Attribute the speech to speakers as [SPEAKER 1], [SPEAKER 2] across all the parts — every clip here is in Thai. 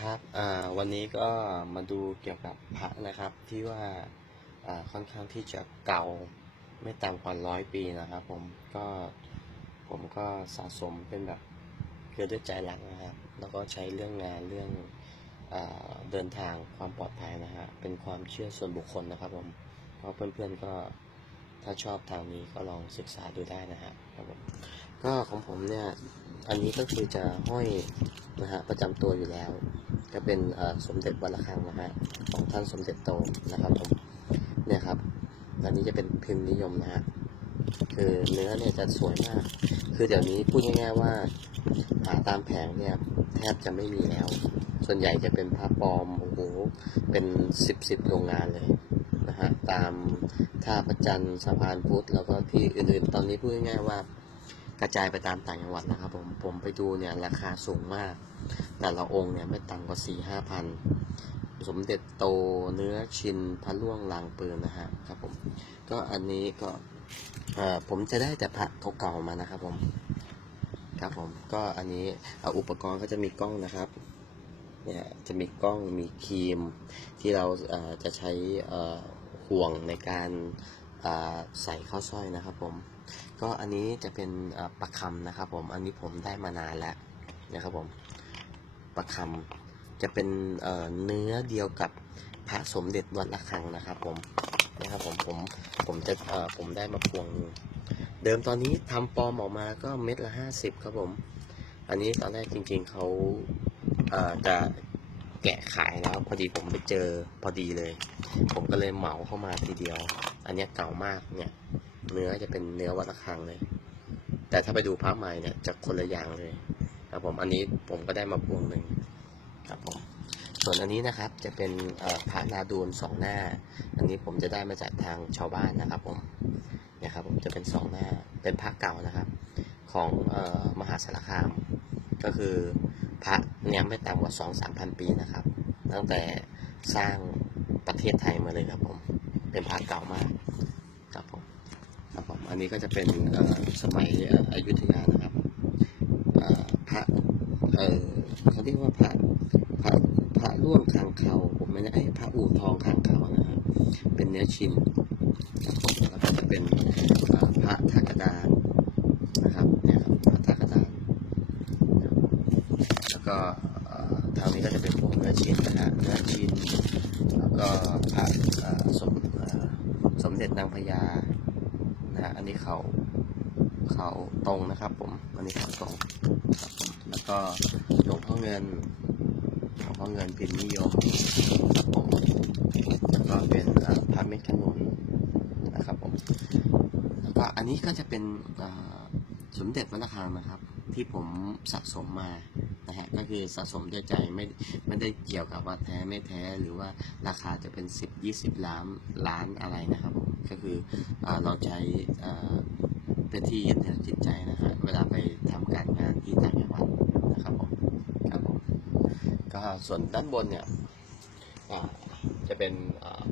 [SPEAKER 1] ครับอ่าวันนี้ก็มาดูเกี่ยวกับพระนะครับที่ว่าอ่าค่อนข้างที่จะเก่าไม่ต่ำกว่าร้อยปีนะครับ ผมก็ผมก็สะสมเป็นแบบคือด้วยใจรักนะครับ แล้วก็ใช้เรื่องงานเรื่องอาเดินทางความปลอดภัยนะฮะเป็นความเชื่อส่วนบุคคลนะครับผมเพราะเพื่อนๆก็ ถ้าชอบทางนี้ก็ลองศึกษาดูได้นะฮะครับผมก็ของผมเนี่ยอันนี้ก็คือจะห้อยนะฮะประจำตัวอยู่แล้ว ก็เป็นสมเด็จวัดระฆังนะฮะของท่านสมเด็จโตนะครับผมเนี่ยครับอันนี้จะเป็นพิมพ์นิยมนะฮะคือเนื้อเนี่ยจะสวยมาก คือเดี๋ยวนี้พูดง่ายๆว่าหาตามแผงเนี่ยแทบจะไม่มีแล้ว ส่วนใหญ่จะเป็นพระปลอมโอ้โหเป็นสิบสิบโรงงานเลย นะฮะตามท่าประจันสะพานพุทธแล้วก็ที่อื่นๆ ตอนนี้พูดง่ายๆว่ากระจายไปตามต่างจังหวัดนะครับผมผมไปดูเนี่ยราคาสูงมาก แต่ละองค์เนี่ยไม่ต่ำกว่าสี่ห้าพันสมเด็จโตเนื้อชินพระล่วงลางปืนนะฮะครับผมก็อันนี้ก็ผมจะได้แต่พระเก่าๆมานะครับผมครับผมก็อันนี้เอาอุปกรณ์ก็จะมีกล้องนะครับเนี่ยจะมีกล้องมีครีมที่เราจะใช้ ห่วงในการใส่ข้าวสร้อยนะครับผมก็อันนี้จะเป็นประคำนะครับผมอันนี้ผมได้มานานแล้วนะครับผมประคำจะเป็นเเนื้อเดียวกับพระสมเด็จวัดระฆังนะครับผมนะครับผมผมผมจะผมได้มาพวงเดิมตอนนี้ทำปลอมออกมาก็เม็ดละห้าสิบครับผม อันนี้ตอนแรกจริงๆเขาเจะ แกะขายแล้วพอดีผมไปเจอพอดีเลย ผมก็เลยเหมาเข้ามาทีเดียว อันนี้เก่ามากเนี่ย เนื้อจะเป็นเนื้อวัดระฆังเลย แต่ถ้าไปดูพระใหม่เนี่ยจะคนละอย่างเลยครับผมอันนี้ผมก็ได้มาพวงหนึ่งครับผมส่วนอันนี้นะครับจะเป็นพระนาดูลสองหน้า อันนี้ผมจะได้มาจากทางชาวบ้านนะครับผมเนี่ยครับผมจะเป็นสองหน้าเป็นพระเก่านะครับ ของออมหาสารคาม ก็คือ พระเนี่ยไม่ต่ำกว่าสองสามพันปีนะครับ ตั้งแต่สร้างประเทศไทยมาเลยครับผม เป็นพระเก่ามากครับผมครับผมอันนี้ก็จะเป็นสมัยอยุธยานะครับพระเออเขาเรียกว่าพระพระพระร่วงคางเขาผมไม่ได้พระอู่ทองคางเขานะครับเป็นเนื้อชิ้นแล้วก็จะเป็นพระทากระดานนะครับเนี่ยครับพระทากระดานแล้ว ก็ทางนี้ก็จะเป็นพวกเนื้อชิ้นนะฮะเนื้อชิ้นแล้วก็พระสมสมเด็จนางพญานะฮะอันนี้เขาเขาตรงนะครับ ผมอันนี้เขาตรงครับผมแล้วก็หลวงพ่อเงินหลวงพ่อเงินพิมพ์นิยมครับผมแล้วก็เป็นอ่าพระเม็ดขนุนนะครับผมแล้วก็อันนี้ก็จะเป็นสมเด็จวัดระฆังนะครับ ที่ผมสะสมมา นะฮะก็คือสะสมด้วยใจไม่ไม่ได้เกี่ยวกับว่าแท้ไม่แท้หรือว่าราคาจะเป็น 10 20 ล้านล้านอะไรนะครับผมก็คืออเราใช้เป็นที่ยึดเหนี่ยวจิตใจนะฮะเวลาไปทำการงานที่ต่างจังหวัดนะครับผมครับผมก็ส่วนด้านบนเนี่ยจะเป็น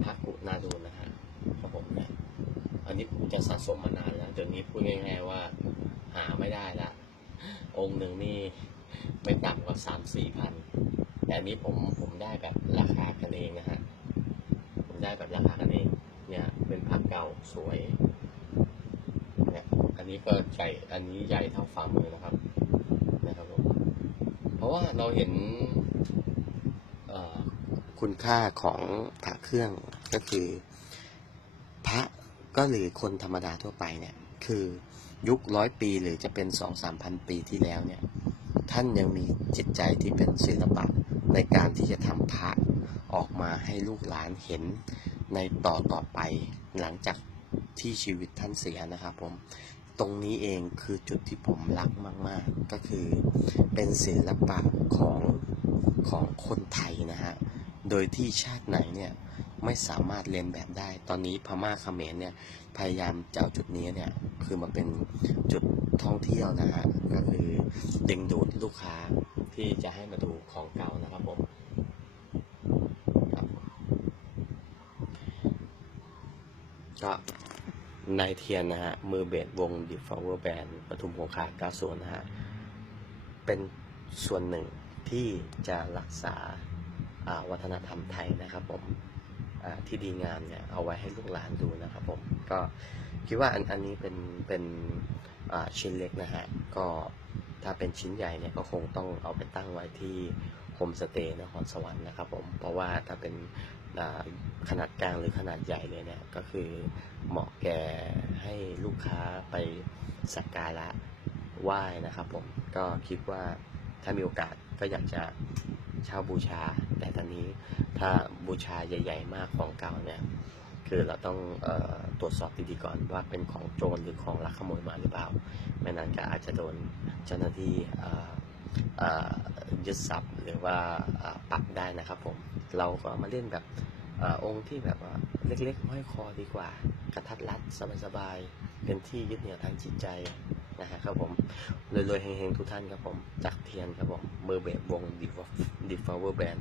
[SPEAKER 1] พระกุนาดูนะฮะครับผมเนี่ยอันนี้ผมจะสะสมมานานแล้วเดี๋ยวนี้พูดง่ายๆว่าหาไม่ได้ละองค์หนึ่งนี่ ไม่ต่ำกว่าสามสี่พันแต่อันนี้ผมผมได้แบบราคากันเองนะฮะผมได้แบบราคากันเองเนี่ยเป็นพักเก่าสวยเนี่ยอันนี้ก็ใหญ่อันนี้ใหญ่เท่าฝ่ามือนะครับนะครับผมเพราะว่าเราเห็นคุณค่าของพระเครื่องก็คือพระก็หรือคนธรรมดาทั่วไปเนี่ย คือยุคร้อยปีหรือจะเป็นสองสามพันปีที่แล้วเนี่ย ท่านยังมีจิตใจที่เป็นศิลปะในการที่จะทำพระออกมาให้ลูกหลานเห็นในต่อต่อไปหลังจากที่ชีวิตท่านเสียนะครับผมตรงนี้เองคือจุดที่ผมรักมาก ๆ ก็คือเป็นศิลปะของของคนไทยนะฮะ โดยที่ชาติไหนเนี่ย ไม่สามารถเรียนแบบได้ ตอนนี้พม่าเขมรเนี่ยพยายามจะเอาจุดนี้เนี่ยคือมาเป็นจุดท่องเที่ยวนะฮะก็คือดึงดูดลูกค้าที่จะให้มาดูของเก่านะครับผมก็นายเทียนนะฮะ มือเบสวงดิฟาวเวอร์แบนปทุมคงคา90นนะฮะ เป็นส่วนหนึ่งที่จะรักษาวัฒนธรรมไทยนะครับผม ที่ดีงามเนี่ยเอาไว้ให้ลูกหลานดูนะครับผมก็คิดว่าอันอันนี้เป็นเป็นชิ้นเล็กนะฮะก็ถ้าเป็นชิ้นใหญ่เนี่ยก็คงต้องเอาไปตั้งไว้ที่โฮมสเตย์นครสวรรค์นะครับผมเพราะว่าถ้าเป็นขนาดกลางหรือขนาดใหญ่เลยเนี่ยก็คือเหมาะแก่ให้ลูกค้าไปสักการะไหว้นะครับผมก็คิดว่าถ้ามีโอกาสก็อยากจะเช่าบูชา แต่ตอนนี้ ถ้าบูชาใหญ่ ๆ มากของเก่าเนี่ย คือเราต้องออตรวจสอบดีๆก่อนว่าเป็นของโจรหรือของลักขโมยมาหรือเปล่า ไม่นั้นก็อาจจะโดนเจ้าหน้าที่ยึดทรัพย์หรือว่าปรับได้นะครับผม เราก็มาเล่นแบบอองค์ที่แบบว่าเล็กๆห้อยคอดีกว่า กระทัดรัดสบายๆเป็นที่ยึดเหนี่ยวทางจิตใจนะฮะครับผมรวยๆเฮงๆ ทุกท่านครับผมจักเทียนครับผมมือเบสวงดิฟดิฟเวอร์แบนป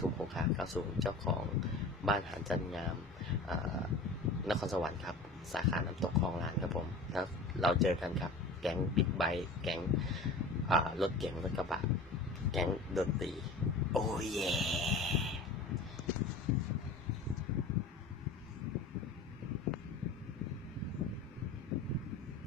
[SPEAKER 1] ทุมคงคาเก้าสูงเจ้าของบ้านหานจันงามนครสวรรค์ครับสาขาน้ำตกคลองลานครับผมแล้วเราเจอกันครับ แก๊งบิ๊กไบค์แก๊งรถเก๋งรถกระบะแก๊งดนตรี โอ้ย